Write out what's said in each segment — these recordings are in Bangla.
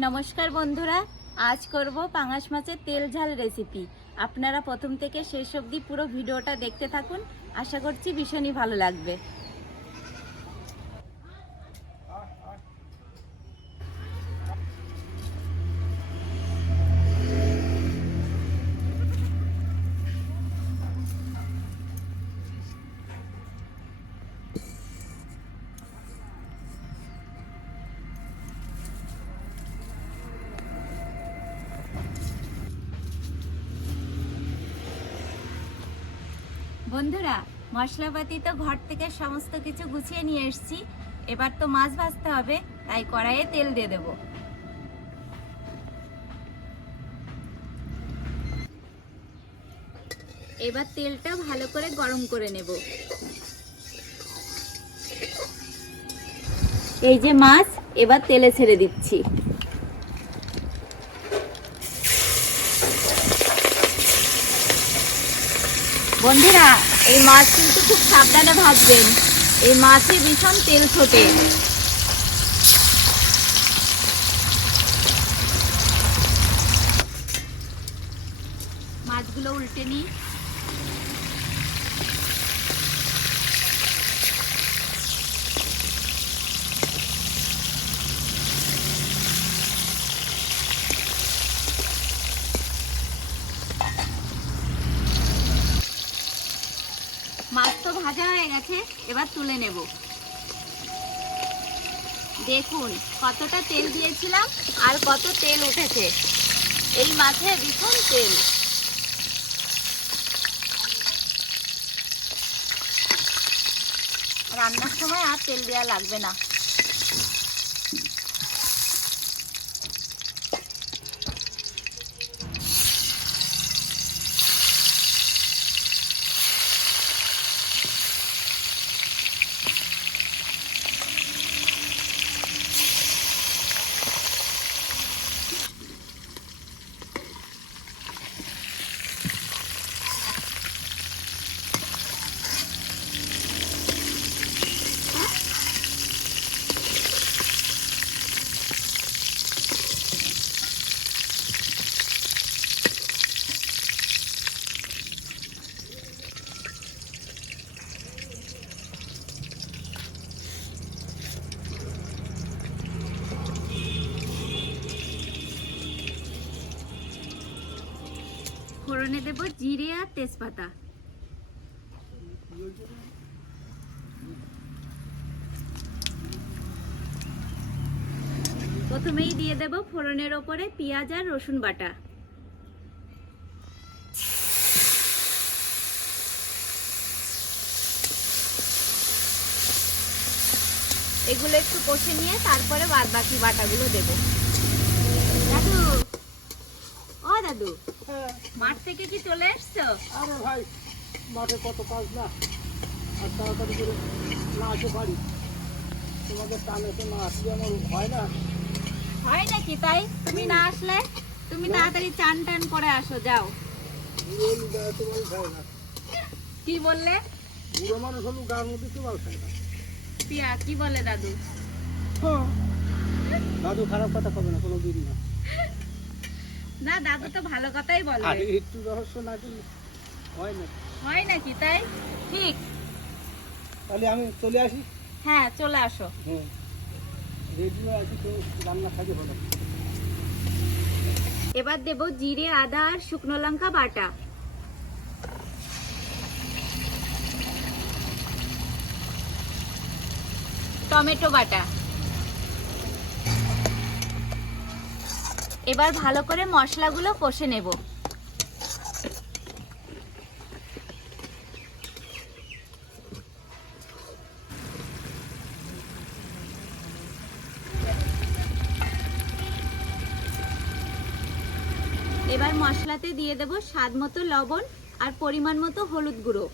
নমস্কার বন্ধুরা, আজ করব পাঙাশ মাছের তেল ঝাল রেসিপি আপনারা প্রথম থেকে শেষ অবধি পুরো ভিডিওটা দেখতে থাকুন। আশা করছি ভীষণই ভালো লাগবে। বন্ধুরা মশলাপাতি তো ঘর থেকে সমস্ত কিছু গুছিয়ে নিয়ে এসেছি। এবার তো মাছ ভাজতে হবে, তাই কড়াইয়ে তেল দিয়ে দেব। এবার তেলটা ভালো করে গরম করে নেব। এই যে মাছ, এবার তেলে ছেড়ে দিচ্ছি। বন্ধুরা, এই মাছ কিন্তু খুব সাবধানে ভাজবেন। এই মাছে ভীষণ তেল ছোটে মাছগুলো উল্টে নিই। মাছ তো ভাজা হয়ে গেছে, এবার তুলে নেব। দেখুন, কতটা তেল দিয়েছিলাম আর কত তেল উঠেছে। এই মাছে ভীষণ তেল। রান্নার সময় আর তেল দেওয়া লাগবে না। দেব জিরে আর তেজপাতা। প্রথমেই দিয়ে দেব ফোড়নের ওপরে পেঁয়াজ আর রসুন বাটা। এগুলো একটু কষে নিয়ে তারপরে বাদ বাকি বাটাগুলো দেবো। ও দাদু? মাঠ থেকে কি চলে এসছো? আরে ভাই মাঠে কত কাজ না? আর তাড়াতাড়ি করে না আসতে পারি তোমাদের টানে তো না আসলে আমার হয় না। হয় নাকি তাই? তুমি না আসলে? তুমি তাড়াতাড়ি চান টান করে আসো যাও। বুড়ো কি বললে? বুড়ো মানুষ হলু গার মধ্যে তো খায় না। পিয়া কি বলে দাদু? হ্যাঁ। দাদু খারাপ কথা কবে না কোনো দিন না। না দাদু তো ভালো কথাই আর বলবে একটু রহস্য না করলে হয় না হয় নাকি তাই? ঠিক। তাহলে আমি চলে আসি? হ্যাঁ চলে আসো। হুম। রেডিও আছি তো রান্না খালি হলো এবার দেব জিরে আদা আর শুকনো লঙ্কা বাটা। টমেটো বাটা। এবার ভালো করে মশলাগুলো কষে নেব। এবার মশলাতে দিয়ে দেব স্বাদ মতো লবণ আর পরিমাণ মতো হলুদ গুঁড়ো।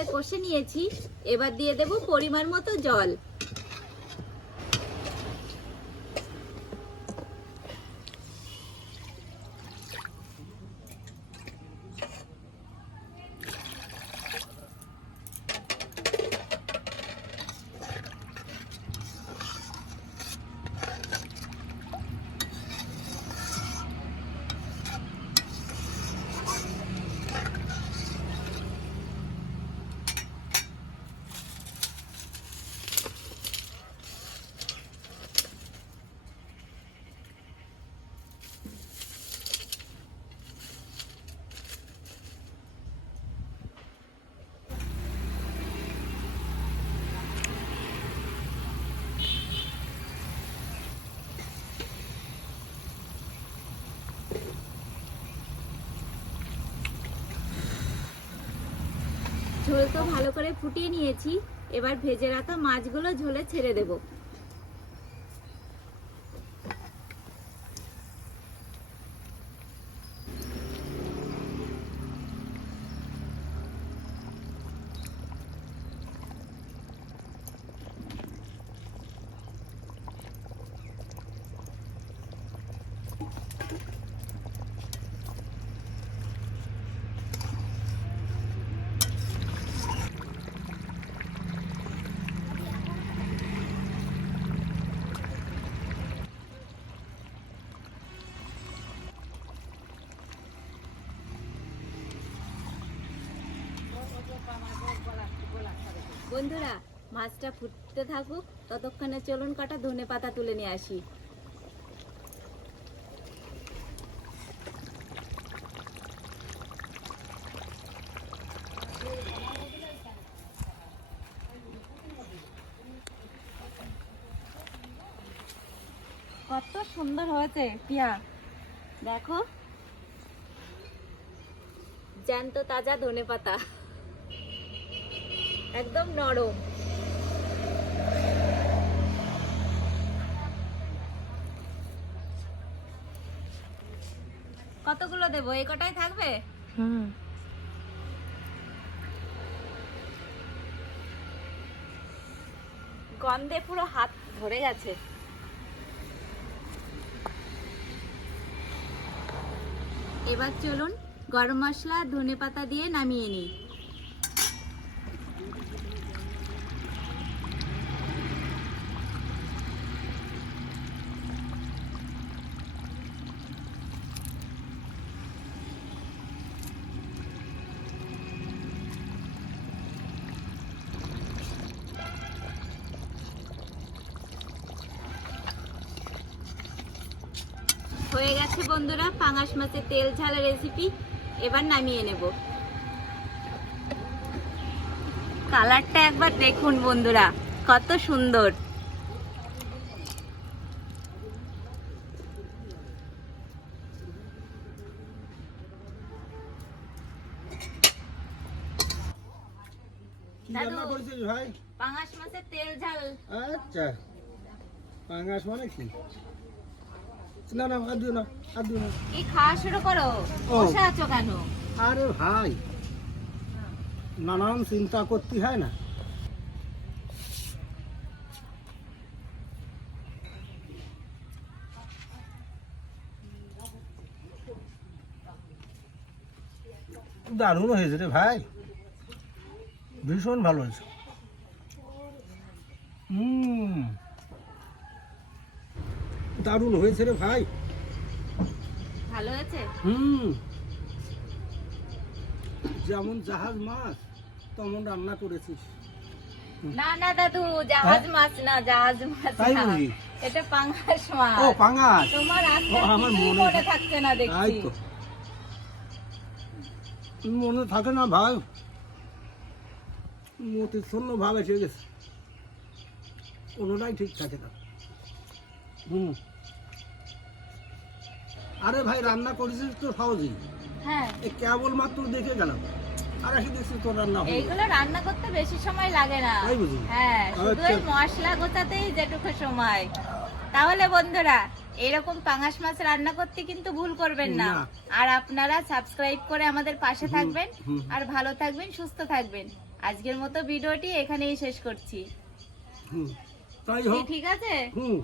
করে কষে নিয়েছি। এবার দিয়ে দেব পরিমাণ মতো জল। ঝোল তো ভালো করে ফুটিয়ে নিয়েছি। এবার ভেজে রাখা মাছগুলো ঝোলে ছেড়ে দেব। বন্ধুরা, মাছটা ফুটতে থাকুক, ততক্ষণে চলুন কাটা ধনে পাতা তুলে নিয়ে আসি। কত সুন্দর হয়েছে পিয়া। দেখো, জ্যান্ত তাজা ধনে পাতা। একদম নরম। কতগুলো দেবো? এই কটাই থাকবে? হুম। গন্ধে পুরো হাত ধরে গেছে। এবার চলুন গরম মশলা ধনে পাতা দিয়ে নামিয়ে নিই। হয়ে বন্ধুরা পাঙাশ মাছের তেল ঝালের রেসিপি এবার নামিয়ে নেব। কালারটা একবার দেখুন বন্ধুরা কত সুন্দর। পাঙাশ মাছের তেল ঝাল। আচ্ছা পাঙ্গাস মানে কি? না না আর দিও না আর দিও না। কি খাওয়া শুরু করো? বসে আছো কেন? আরে ভাই নানান চিন্তা করতে হয় না। দারুণ হয়েছে রে ভাই। ভীষণ ভালো হয়েছে হুম দারুণ হয়েছে রে ভাই। ভালো হয়েছে? হুম। যেমন জাহাজ মাছ তেমন রান্না করেছিস। না না দাদু জাহাজ মাছ না জাহাজ মাছ তাই না। বুঝি? এটা পাঙাশ মাছ। ও পাঙাশ। তোমার আজকে ও, আমার কিছুই মনে- মনে থাকছে না তাই দেখছি তো। মনে থাকে না ভাই। মতির শূন্য ভাব এসে গেছে। কোনোটাই ঠিক থাকে না। হুম। আরে ভাই রান্না করেছিস তো সহজেই। হ্যাঁ। কেবল মাত্র দেখে গেলাম। আর এসে দেখছি তোর রান্না এইগুলো রান্না করতে বেশি সময় লাগে না। তাই বুঝি? হ্যাঁ শুধু আচ্ছা। ওই মশলা গোছাতেই যেটুকু সময়। তাহলে বন্ধুরা এরকম পাঙাশ মাছ রান্না করতে কিন্তু ভুল করবেন না। না। আর আপনারা সাবস্ক্রাইব করে আমাদের পাশে থাকবেন। আর ভালো থাকবেন সুস্থ থাকবেন। আজকের মতো ভিডিওটি এখানেই শেষ করছি। তাই হোক। ঠিক আছে? হুম।